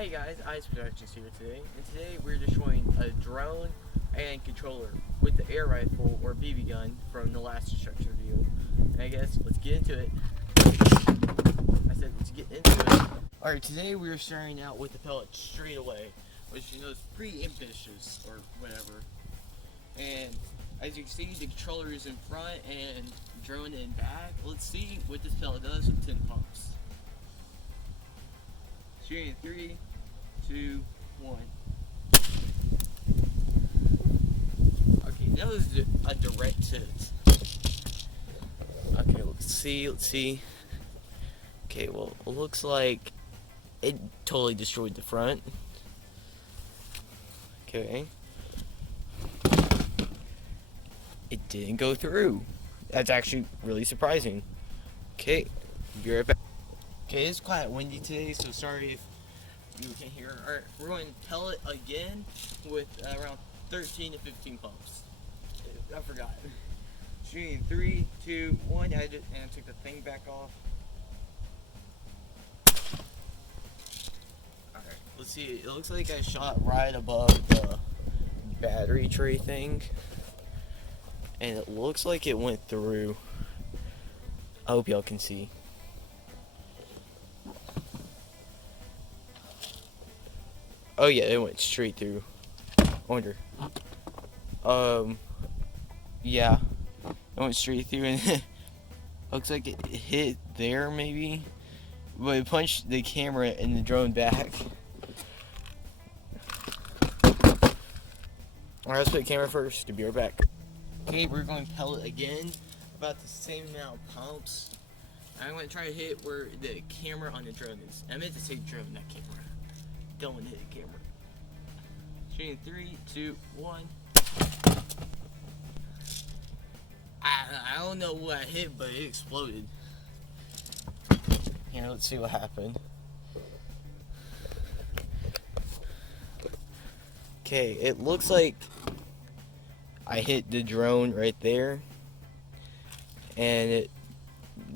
Hey guys, Ice Productions here today, and today we're destroying a drone and controller with the air rifle or BB gun from the last destruction video. And I guess let's get into it. I said let's get into it. Alright, today we're starting out with the pellet straight away, which is pretty ambitious or whatever. And as you can see, the controller is in front and drone in back. Let's see what this pellet does with 10 pumps. Shooting in 3, 2, 1. Okay, that was a direct hit. Okay, let's see. Okay, well, it looks like it totally destroyed the front. Okay. It didn't go through. That's actually really surprising. Okay, be right back. Okay, it's quite windy today, so sorry if you can't hear. Alright, we're going to pellet again with around 13 to 15 pumps. I forgot. Shooting 3, 2, 1. I took the thing back off. Alright, let's see. It looks like I shot right above the battery tray thing. And it looks like it went through. I hope y'all can see. Oh yeah, it went straight through. I wonder. Yeah. It went straight through and looks like it hit there maybe. But it punched the camera and the drone back. Alright, let's put the camera first to be right back. Okay, we're going to pellet again. About the same amount of pumps. I'm going to try to hit where the camera on the drone is. I meant to say drone, not camera. Don't want to hit the camera. Shooting 3, 2, 1. I don't know what I hit, but it exploded. Here, let's see what happened. Okay, it looks like I hit the drone right there. And it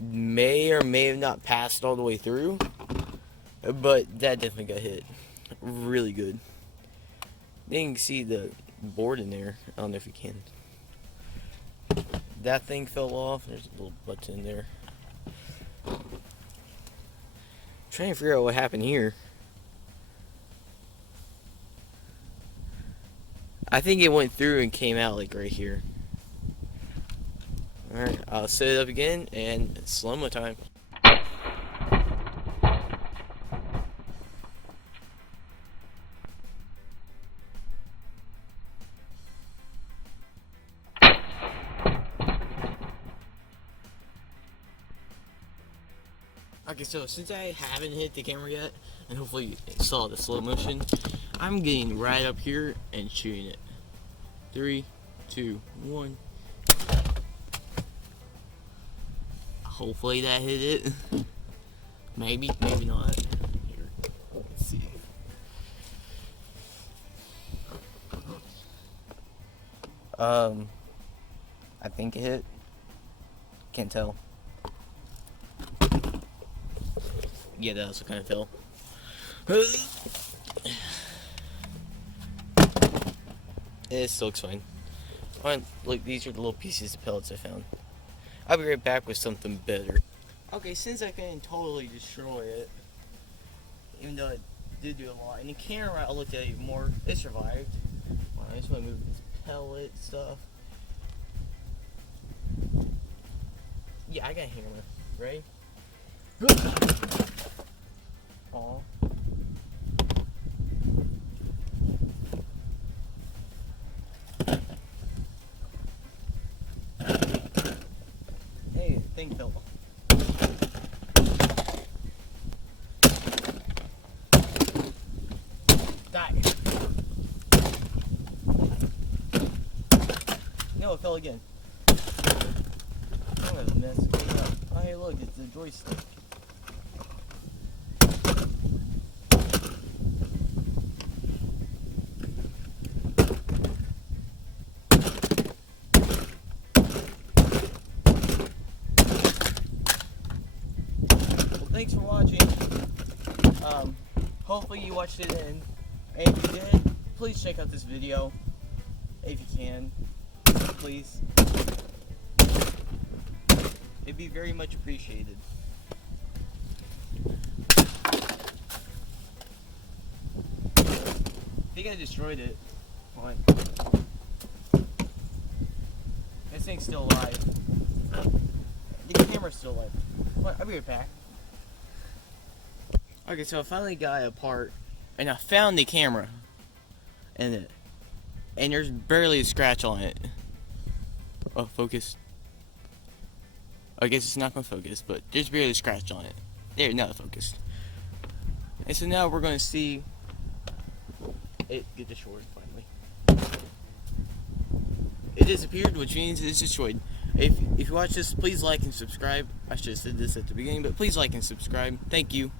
may or may have not passed all the way through. But that definitely got hit. Really good. You can see the board in there. I don't know if you can. That thing fell off. There's a little button in there. I'm trying to figure out what happened here. I think it went through and came out like right here. Alright, I'll set it up again and it's slow-mo time. Okay, so since I haven't hit the camera yet, and hopefully you saw the slow motion, I'm getting right up here and shooting it. 3, 2, 1. Hopefully that hit it. Maybe, maybe not. Here, let's see. I think it hit. Can't tell. Yeah, that was kind of tell. It still looks fine. Alright, look, these are the little pieces of pellets I found. I'll be right back with something better. Okay, since I couldn't totally destroy it, even though it did do a lot, and the camera I looked at it more, it survived. Well, I just want to move this pellet stuff. Yeah, I got a hammer, right? Aw. Hey, thing fell off. Die. No, it fell again. I'm gonna mess it up. Oh, hey, look, it's the joystick. Thanks for watching. hopefully you watched it in. And if you did, please check out this video. If you can. Please. It'd be very much appreciated. I think I destroyed it. Hold on. This thing's still alive. The camera's still alive. What? I'll be right back. Okay, so I finally got it apart, and I found the camera, and there's barely a scratch on it. Oh, focus. I guess it's not gonna focus, but there's barely a scratch on it. There, now it focused. And so now we're gonna see it get destroyed finally. It disappeared, which means it's destroyed. If you watch this, please like and subscribe. I should have said this at the beginning, but please like and subscribe. Thank you.